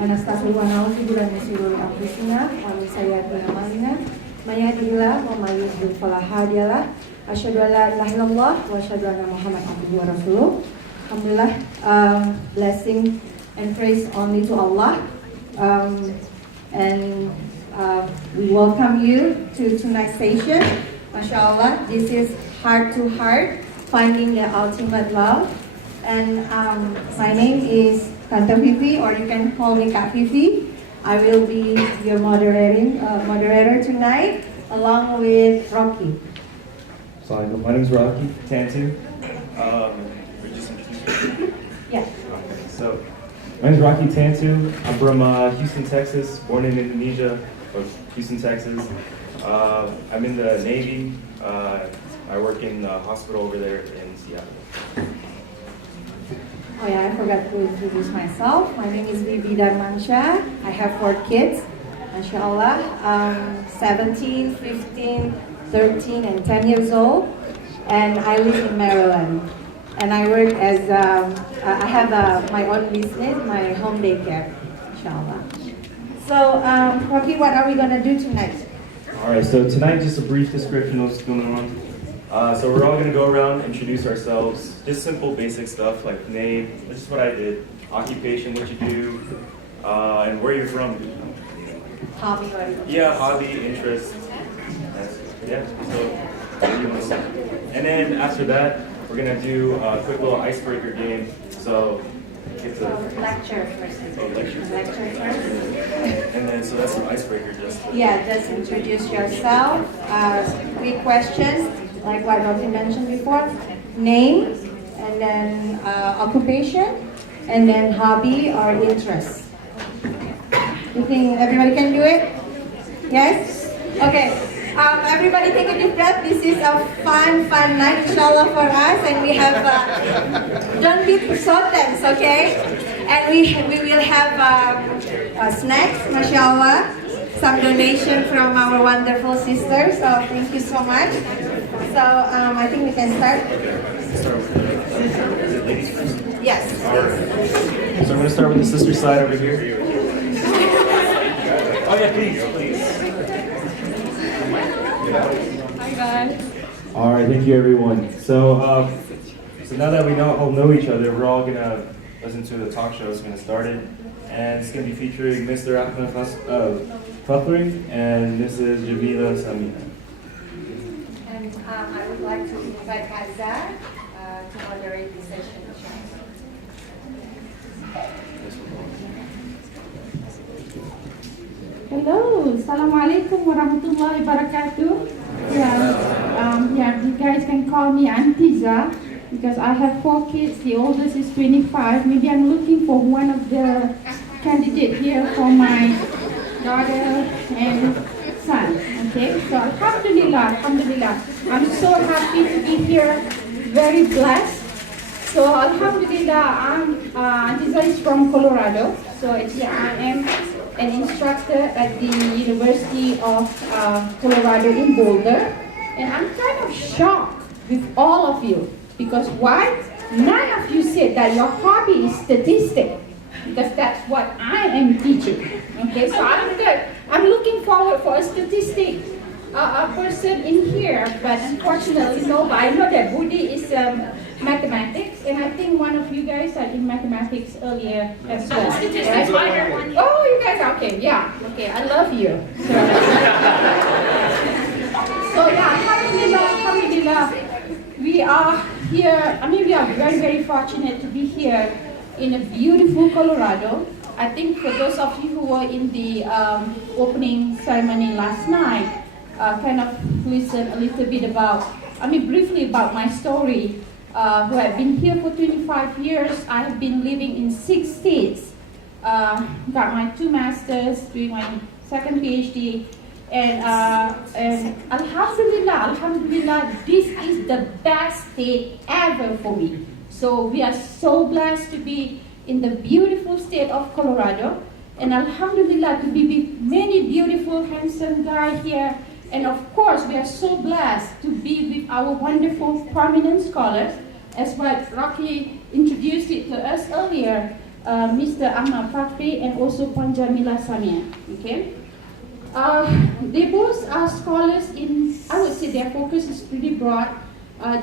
ونستغفره ونعوذ بالله من شرور أنفسنا ومن سيئات أعمالنا من يهده الله ومن يضلل فلا هادي له أشهد أن لا إله إلا الله وأشهد أن محمدا عبده ورسوله. Alhamdulillah, blessing and praise only to Allah, and we welcome you to tonight's session. MashaAllah, this is Heart to Heart, Finding the Ultimate Love. And my name is Tante Fifi, or you can call me Kak Fifi. I will be your moderator tonight, along with Rocky. So my name is Rocky Tantu. We just introduced you. Yeah. Okay, so my name is Rocky Tantu. I'm from Houston, Texas. Born in Indonesia, but Houston, Texas. I'm in the Navy. I work in the hospital over there in Seattle. Oh yeah, I forgot to introduce myself. My name is Bibi Darmansha. I have 4 kids, mashallah. 17, 15, 13, and 10 years old. And I live in Maryland. And I work as, I have my own business, my home daycare, inshallah. So, Rocky, what are we going to do tonight? All right, so tonight, just a brief description of what's going on. So we're all going to go around, introduce ourselves, just simple basic stuff like name, this is what I did, occupation, what you do, and where you're from. Hobby or interest? Yeah, hobby, interest. Yeah, so what do you want to say? And then after that, we're going to do a quick little icebreaker game. So get to lecture first. Oh, lecture. Lecture first. And then, so that's an icebreaker just. Yeah, just introduce yourself, 3 questions, like what Rocky mentioned before, name, and then occupation, and then hobby or interest. You think everybody can do it? Yes? Okay. Everybody take a deep breath. This is a fun night, inshallah, for us. And we have, don't be so tense, okay? And we will have snacks, mashallah. Some donation from our wonderful sisters. So thank you so much. So I think we can start. Yes. So I'm going to start with the sister side over here. Oh yeah, please. Hi guys. All right, thank you everyone. So now that we all know each other, we're all gonna listen to the talk show. It's gonna start it, and it's gonna be featuring Mr. Ahmad Fakhri and Mrs. Jamilah, Samian. And I would like to invite Hamzah to moderate this session. Hello, Assalamualaikum warahmatullahi wabarakatuh. Yeah, you guys can call me Auntie Zah because I have 4 kids. The oldest is 25. Maybe I'm looking for one of the candidates here for my daughter and son. Okay, so Alhamdulillah. I'm so happy to be here. Very blessed. So Alhamdulillah, Auntie Zah is from Colorado. So yeah, I am an instructor at the University of Colorado in Boulder, and I'm kind of shocked with all of you because why? None of you said that your hobby is statistics, because that's what I am teaching. Okay, so I'm good. I'm looking forward for a statistic person in here, but unfortunately no. But I know that Budi is mathematics, and I think one of you guys are in mathematics earlier as well. Statistics minor. Oh, you guys are okay. Yeah, okay. I love you. So yeah, alhamdulillah. We are here. I mean, we are very fortunate to be here in a beautiful Colorado. I think for those of you who were in the opening ceremony last night, kind of listen a little bit about, briefly about my story. Who have been here for 25 years. I have been living in 6 states. Got my 2 masters, doing my 2nd PhD, and Alhamdulillah, this is the best state ever for me. So we are so blessed to be in the beautiful state of Colorado, and Alhamdulillah to be with many beautiful, handsome guys here. And of course, we are so blessed to be with our wonderful prominent scholars, as what Rocky introduced it to us earlier. Mr. Ahmad Fakhri and also Puan Jamilah Samian. Okay. They both are scholars in, I would say their focus is pretty broad,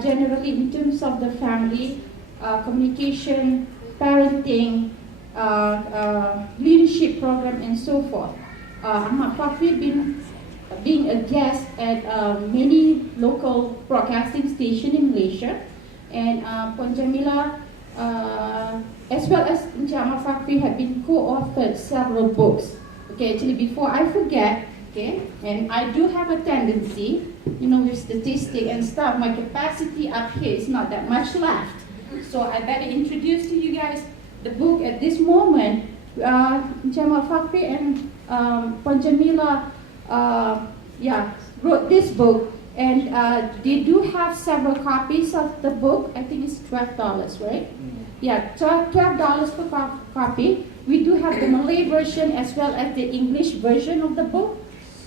generally in terms of the family, communication, parenting, leadership program, and so forth. Ahmad Fakhri being a guest at many local broadcasting stations in Malaysia, and Puan Jamilah, as well as Ahmad Fakhri, have been co-authored several books. Okay, actually before I forget, okay, and I do have a tendency, you know, with statistics and stuff, my capacity up here is not that much left. So I better introduce to you guys the book at this moment. Ahmad Fakhri and Puan Jamilah wrote this book, and they do have several copies of the book. I think it's $12, right? Yeah, $12 per copy. We do have the Malay version as well as the English version of the book.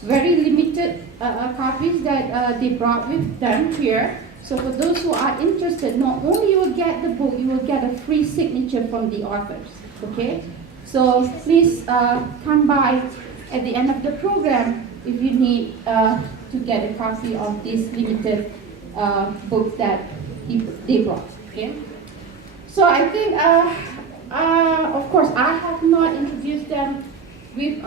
Very limited copies that they brought with them here. So for those who are interested, not only you will get the book, you will get a free signature from the authors. Okay? So please come by at the end of the program if you need to get a copy of this limited book that they brought. Okay? So I think, of course, I have not introduced them with,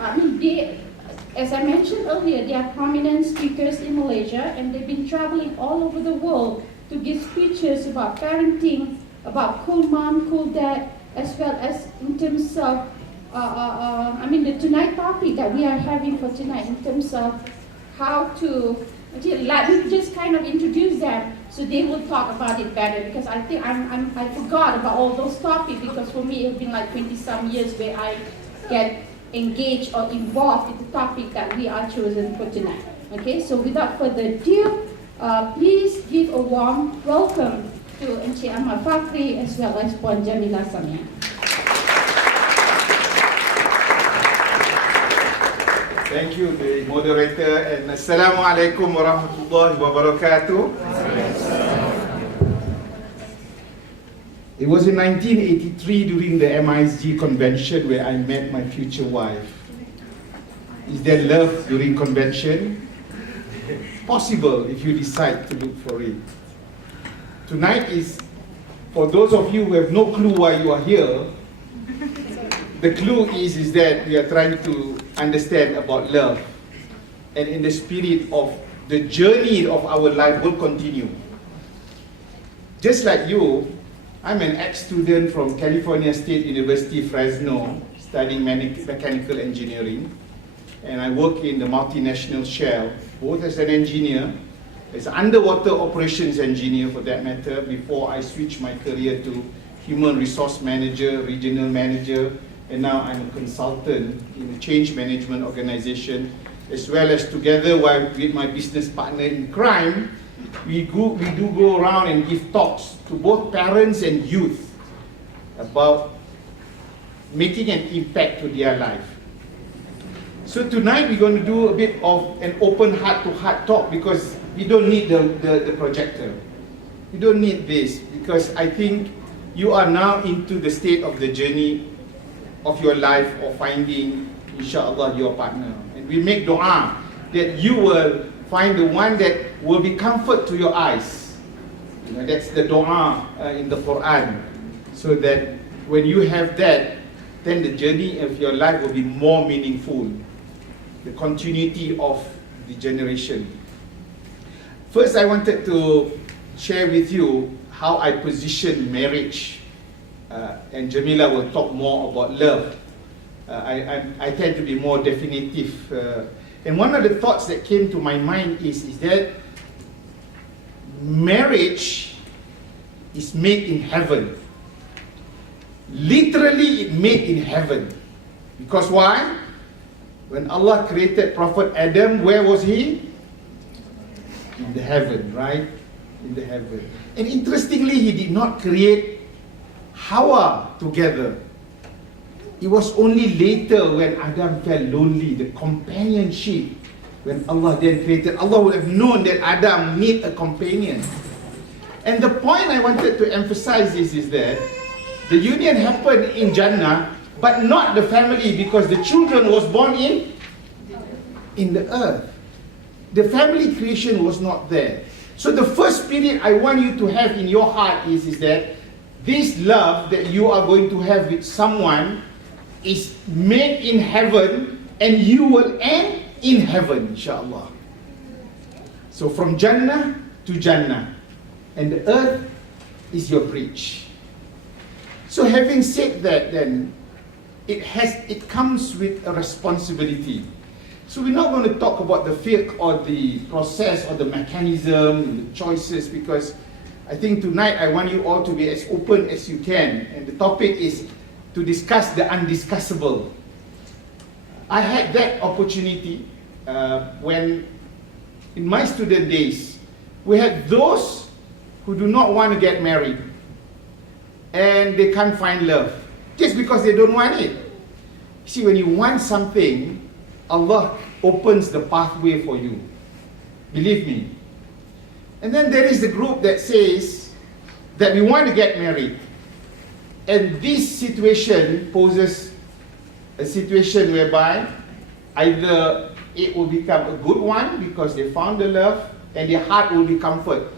as I mentioned earlier, they are prominent speakers in Malaysia, and they've been traveling all over the world to give speeches about parenting, about cool mom, cool dad, as well as in terms of, the tonight topic that we are having for tonight, in terms of how to, let me just kind of introduce them so they will talk about it better, because I think I forgot about all those topics, because for me it's been like 20-some years where I get engaged or involved in the topic that we are chosen for tonight. Okay, so without further ado, please give a warm welcome to Encik Ahmad Fakhri as well as Puan Jamilah Samian. Thank you, the moderator, and Assalamualaikum warahmatullahi wabarakatuh. It was in 1983 during the MISG convention where I met my future wife. Is there love during convention? Possible if you decide to look for it. Tonight is, for those of you who have no clue why you are here, the clue is that we are trying to understand about love, and in the spirit of the journey of our life will continue. Just like you, I'm an ex-student from California State University, Fresno, studying mechanical engineering, and I work in the multinational Shell, both as an engineer, as an underwater operations engineer for that matter, before I switched my career to human resource manager, regional manager, and now I'm a consultant in a change management organization, as well as together with my business partner in crime, we do go around and give talks to both parents and youth about making an impact to their life. So tonight we're going to do a bit of an open heart-to-heart talk, because we don't need the projector. You don't need this, because I think you are now into the state of the journey of your life of finding, inshallah, your partner. And we make dua that you will find the one that will be comfort to your eyes. You know, that's the dua in the Quran. So that when you have that, then the journey of your life will be more meaningful. The continuity of the generation. First, I wanted to share with you how I position marriage. And Jamilah will talk more about love. I tend to be more definitive. And one of the thoughts that came to my mind is that marriage is made in heaven. Literally, it made in heaven. Because why? When Allah created Prophet Adam, where was he? In the heaven, right? In the heaven. And interestingly, he did not create Hawa together. It was only later when Adam felt lonely, the companionship, when Allah then created, Allah would have known that Adam need a companion. And the point I wanted to emphasize is that The union happened in Jannah, but not the family, because the children was born in the earth. The family creation was not there. So the first spirit I want you to have in your heart is that this love that you are going to have with someone is made in heaven, and you will end in heaven, inshallah. So from Jannah to Jannah, and the earth is your bridge. So having said that, then it comes with a responsibility. So we're not going to talk about the fiqh or the process or the mechanism, the choices, because I think tonight I want you all to be as open as you can. And the topic is to discuss the undiscussable. I had that opportunity when, in my student days, we had those who do not want to get married and they can't find love just because they don't want it. See, when you want something, Allah opens the pathway for you. Believe me. And then there is the group that says that we want to get married. And this situation poses a situation whereby either it will become a good one because they found the love and their heart will be comfort,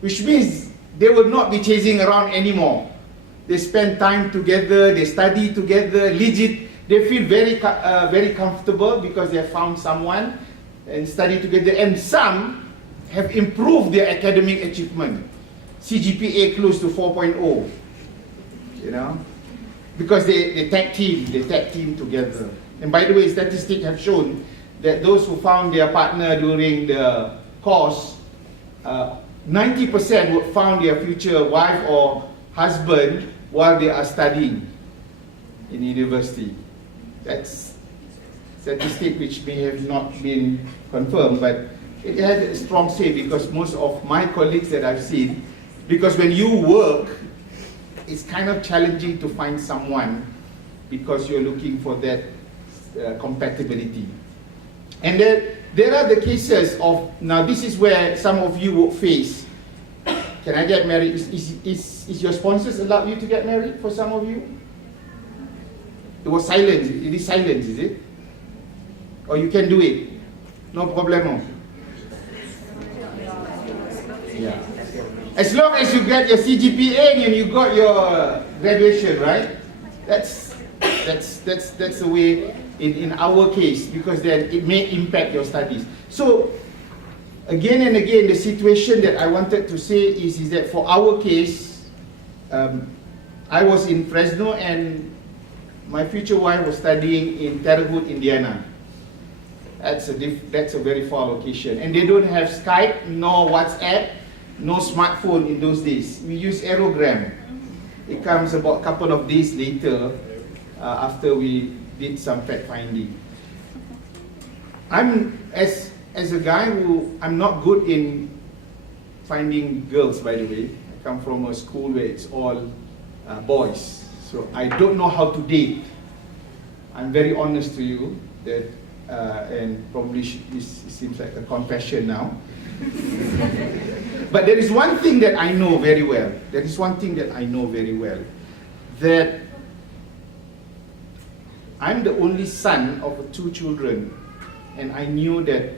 which means they will not be chasing around anymore. They spend time together, they study together, legit. They feel very comfortable because they have found someone and study together. And some have improved their academic achievement. CGPA close to 4.0. You know, because they tag team together. And by the way, statistics have shown that those who found their partner during the course, 90% would found their future wife or husband while they are studying in university. That's statistic which may have not been confirmed, but it had a strong say because most of my colleagues that I've seen, because when you work, it's kind of challenging to find someone because you're looking for that compatibility. And then there are the cases of, now this is where some of you will face, can I get married? Is your sponsors allowed you to get married for some of you? It was silence, it is silence, is it? Or you can do it? No problemo. Yeah. As long as you get your CGPA and you got your graduation, right? That's the way in our case, because then it may impact your studies. So again and again, the situation that I wanted to say is that for our case, I was in Fresno and my future wife was studying in Terre Haute, Indiana. That's a very far location, and they don't have Skype nor WhatsApp. No smartphone in those days. We use aerogram. It comes about a couple of days later after we did some fact finding. I'm as a guy who I'm not good in finding girls, by the way. I come from a school where it's all boys, so I don't know how to date. I'm very honest to you that, and probably this seems like a confession now. But there is one thing that I know very well. There is one thing that I know very well. That I'm the only son of 2 children. And I knew that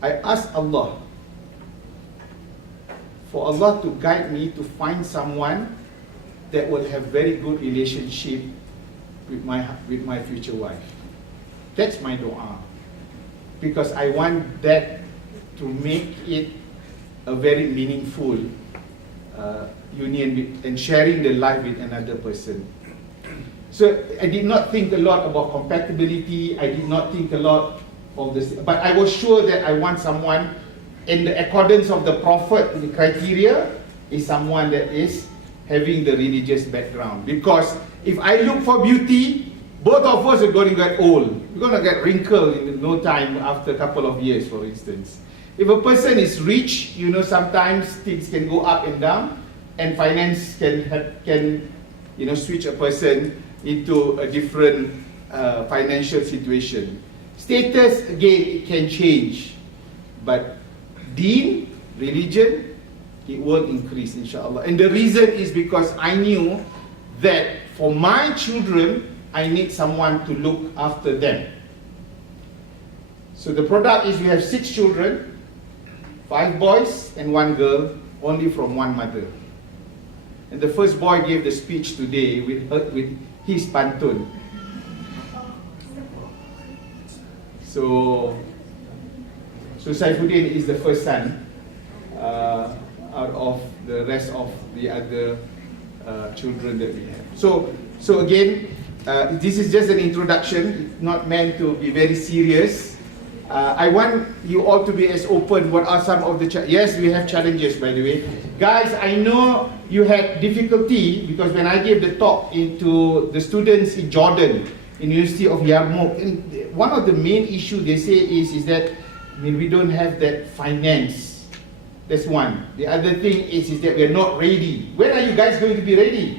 I asked Allah for Allah to guide me to find someone that will have very good relationship with my future wife. That's my dua. Because I want that to make it a very meaningful union and sharing the life with another person. So I did not think a lot about compatibility. I did not think a lot of this, but I was sure that I want someone in the accordance of the Prophet. The criteria is someone that is having the religious background. Because if I look for beauty, both of us are going to get old. We're going to get wrinkled in no time after a couple of years, for instance. If a person is rich, you know, sometimes things can go up and down, and finance can switch a person into a different financial situation. Status, again, it can change, but deen, religion, it will increase, inshallah. And the reason is because I knew that for my children, I need someone to look after them. So the product is we have 6 children, 5 boys and 1 girl, only from one mother. And the first boy gave the speech today with his pantun. So Saifuddin is the first son out of the rest of the other children that we have. So again, this is just an introduction. It's not meant to be very serious. I want you all to be as open. What are some of the yes, we have challenges, by the way. Guys, I know you had difficulty because when I gave the talk into the students in Jordan, in University of Yarmouk, and one of the main issues they say is that we don't have that finance. That's one. The other thing is that we're not ready. When are you guys going to be ready?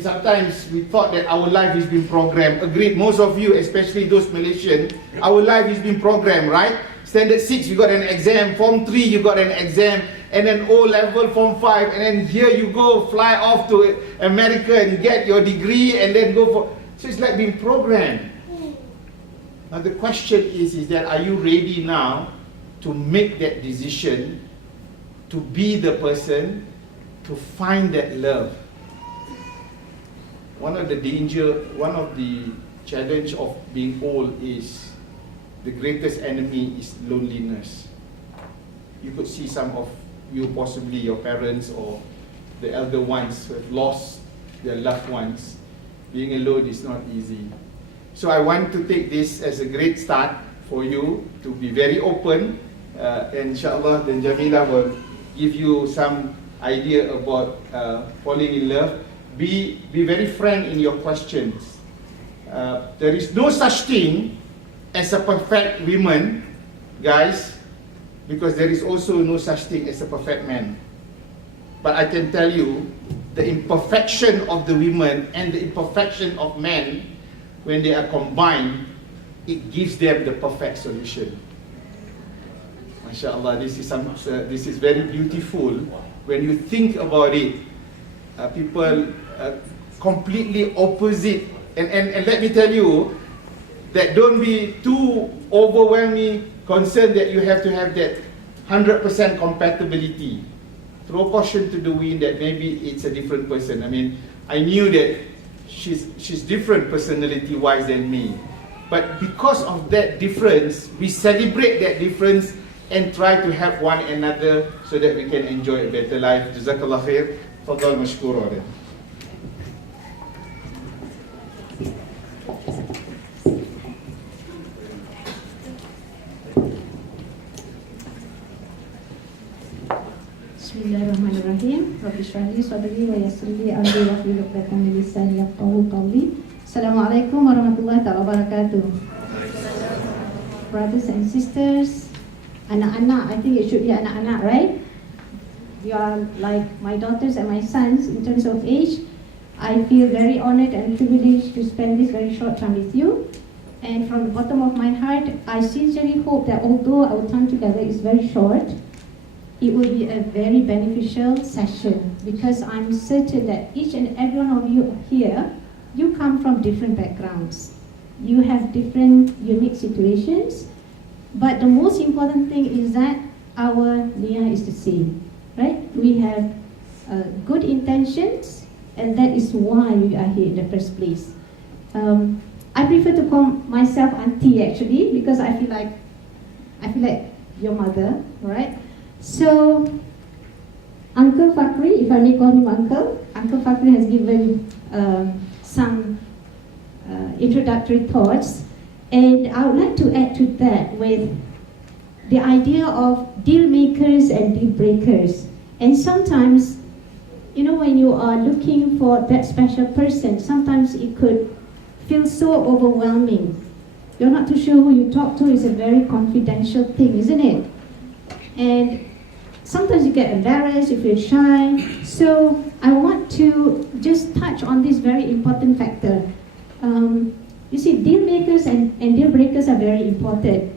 Sometimes we thought that our life has been programmed. Agreed, most of you, especially those Malaysian, our life has been programmed, right? Standard 6, you got an exam. Form 3, you got an exam. And then O-level, Form 5. And then here you go, fly off to America and get your degree and then go for... So it's like being programmed. Now the question is that are you ready now to make that decision, to be the person, to find that love? One of the challenge of being old is the greatest enemy is loneliness. You could see some of you, possibly your parents or the elder ones who have lost their loved ones. Being alone is not easy. So I want to take this as a great start for you to be very open. And inshallah, then Jamilah will give you some idea about falling in love. Be very frank in your questions. There is no such thing as a perfect woman, guys, because there is also no such thing as a perfect man. But I can tell you, the imperfection of the women and the imperfection of men, when they are combined, it gives them the perfect solution. MashaAllah, this is very beautiful. When you think about it, people completely opposite. And let me tell you, that don't be too overwhelming concerned that you have to have that 100% compatibility. Throw caution to the wind that maybe it's a different person. I mean, I knew that she's different personality-wise than me. But because of that difference, we celebrate that difference and try to help one another so that we can enjoy a better life. Jazakallah khair. Fadal mashkura. Bismillahirrahmanirrahim. Rabbi shrah li sadri wa yassir li amri wahlul 'uqdatam min lisani yafqahu qawli. Assalamualaikum warahmatullahi wabarakatuh. Brothers and sisters, anak-anak, I think it should be anak-anak, right? You are like my daughters and my sons in terms of age. I feel very honored and privileged to spend this very short time with you. And from the bottom of my heart, I sincerely hope that although our time together is very short, it will be a very beneficial session, because I'm certain that each and every one of you here, you come from different backgrounds. You have different unique situations, but the most important thing is that our niyyah is the same, right? We have good intentions, and that is why we are here in the first place. I prefer to call myself auntie actually, because I feel like your mother, right? So, Uncle Fakhri, if I may call him Uncle Fakhri has given some introductory thoughts, and I would like to add to that with the idea of deal makers and deal breakers. And sometimes, you know, when you are looking for that special person, sometimes it could feel so overwhelming. You're not too sure who you talk to. Is a very confidential thing, isn't it? And sometimes you get embarrassed, you feel shy. So I want to just touch on this very important factor. You see, deal makers and deal breakers are very important.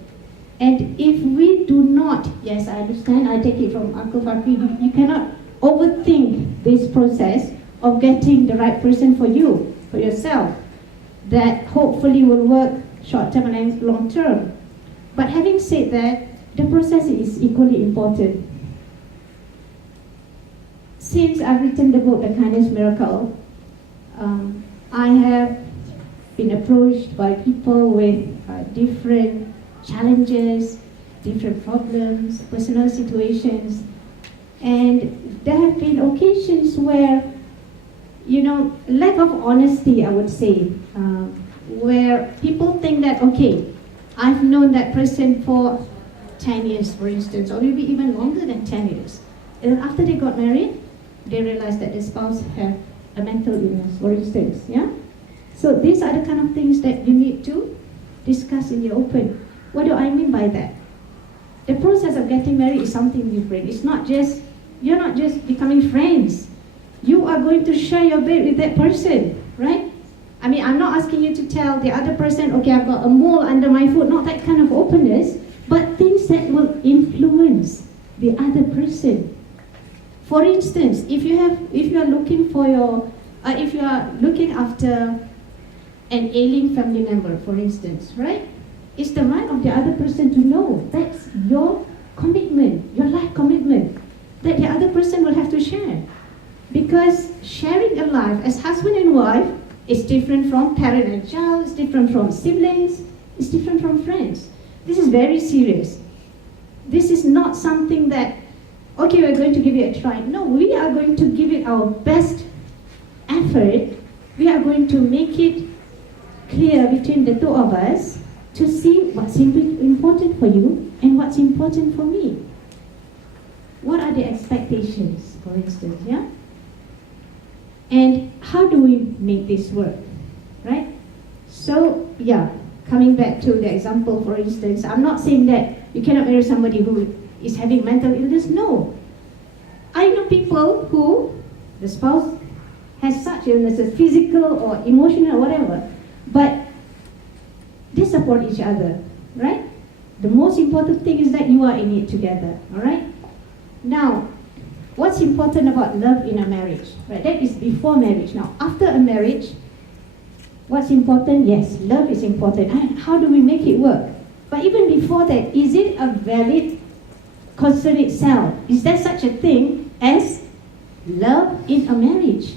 And if we do not, yes, I understand, I take it from Uncle Fakhri, you cannot overthink this process of getting the right person for you, for yourself, that hopefully will work short term and long term. But having said that, the process is equally important. Since I've written the book, The Kindness Miracle, I have been approached by people with different challenges, different problems, personal situations, and there have been occasions where, lack of honesty, I would say, where people think that, okay, I've known that person for 10 years, for instance, or maybe even longer than 10 years. And after they got married, they realized that the spouse had a mental illness, for instance, yeah? So these are the kind of things that you need to discuss in the open. What do I mean by that? The process of getting married is something different. It's not just, you're not just becoming friends. You are going to share your bed with that person, right? I mean, I'm not asking you to tell the other person, okay, I've got a mole under my foot, not that kind of openness, but things that will influence the other person. For instance, if you are looking after an ailing family member, for instance, right? It's the right of the other person to know. That's your commitment, your life commitment, that the other person will have to share. Because sharing a life as husband and wife is different from parent and child, it's different from siblings, it's different from friends. This is very serious. This is not something that, okay, we're going to give it a try. No, we are going to give it our best effort. We are going to make it clear between the two of us to see what's important for you and what's important for me. What are the expectations, for instance, yeah? And how do we make this work, right? So, yeah, coming back to the example, for instance, I'm not saying that you cannot marry somebody who is having mental illness. No. I know people who the spouse has such illnesses, physical or emotional or whatever, but they support each other, right? The most important thing is that you are in it together, all right? Now, what's important about love in a marriage, right? That is before marriage. Now, after a marriage, what's important? Yes, love is important. And how do we make it work? But even before that, is it a valid concern itself? Is there such a thing as love in a marriage?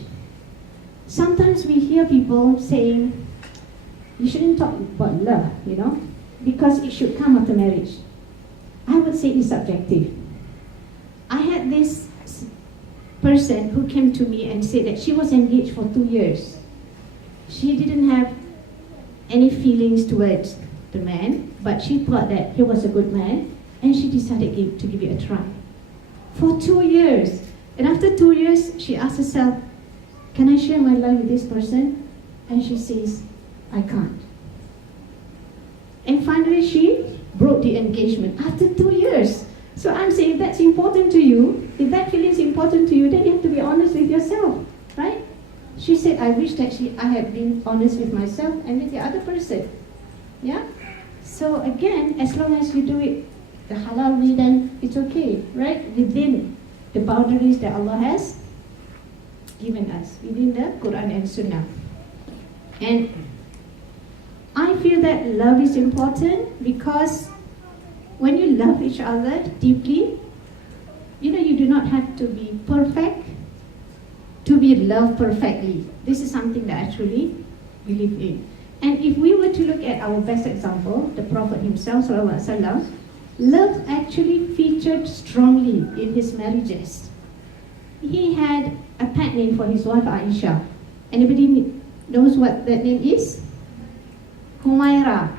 Sometimes we hear people saying, you shouldn't talk about love, because it should come after marriage. I would say it's subjective. I had this person who came to me and said that she was engaged for 2 years. She didn't have any feelings towards the man, but she thought that he was a good man, and she decided to give it a try. For 2 years. And after 2 years, she asked herself, can I share my life with this person? And she says, I can't. And finally, she broke the engagement after 2 years. So I'm saying, if that's important to you, if that feeling is important to you, then you have to be honest with yourself, right? She said, I wish that I had been honest with myself and with the other person. Yeah? So again, as long as you do it the halal way, then it's okay, right? Within the boundaries that Allah has given us, within the Quran and Sunnah. And I feel that love is important because when you love each other deeply, you do not have to be perfect to be loved perfectly. This is something that I truly believe in. And if we were to look at our best example, the Prophet himself, sallallahu alaihi wasallam, love actually featured strongly in his marriages. He had a pet name for his wife Aisha. Anybody knows what that name is? Humaira.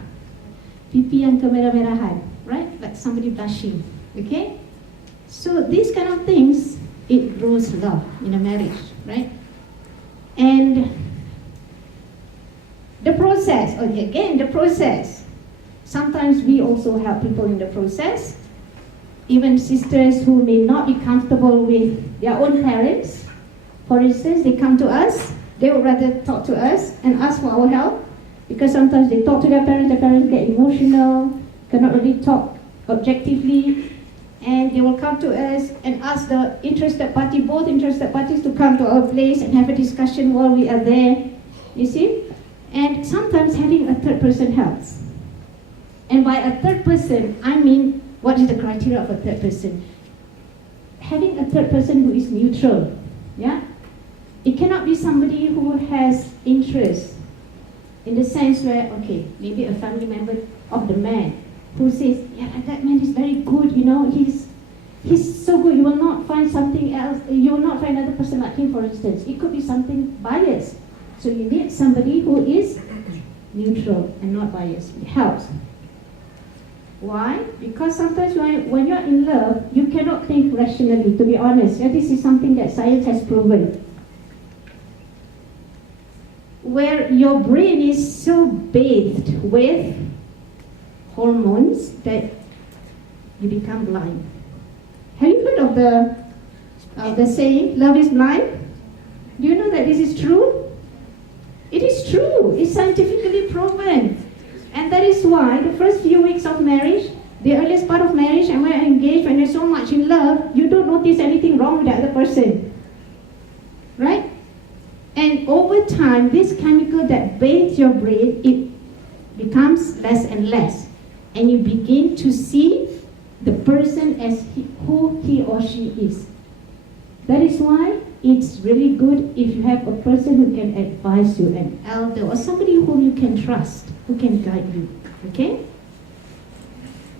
Pipi yang kemerah-merahan, right? Like somebody blushing, okay? So these kind of things, it grows love in a marriage, right? And the process, the process. Sometimes we also help people in the process. Even sisters who may not be comfortable with their own parents. For instance, they come to us, they would rather talk to us and ask for our help because sometimes they talk to their parents get emotional, cannot really talk objectively. and they will come to us and ask the interested party, both interested parties, to come to our place and have a discussion while we are there, you see? And sometimes having a third person helps. And by a third person, I mean, what is the criteria of a third person? Having a third person who is neutral, yeah? It cannot be somebody who has interest, in the sense where, okay, maybe a family member of the man who says, yeah, that man is very good, you know, he's so good, you will not find something else, you will not find another person like him, for instance. It could be something biased. So you need somebody who is neutral and not biased. It helps. Why? Because sometimes when you're in love, you cannot think rationally, to be honest. And this is something that science has proven. Where your brain is so bathed with hormones that you become blind. Have you heard of the saying, love is blind? Do you know that this is true? It is true. It's scientifically proven. And that is why the first few weeks of marriage, the earliest part of marriage, and when you're engaged, when you're so much in love, you don't notice anything wrong with the other person. Right? And over time, this chemical that bathes your brain, it becomes less and less. And you begin to see the person as who he or she is. That is why it's really good if you have a person who can advise you, an elder or somebody whom you can trust, who can guide you. Okay?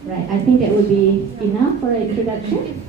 Right, I think that would be enough for an introduction.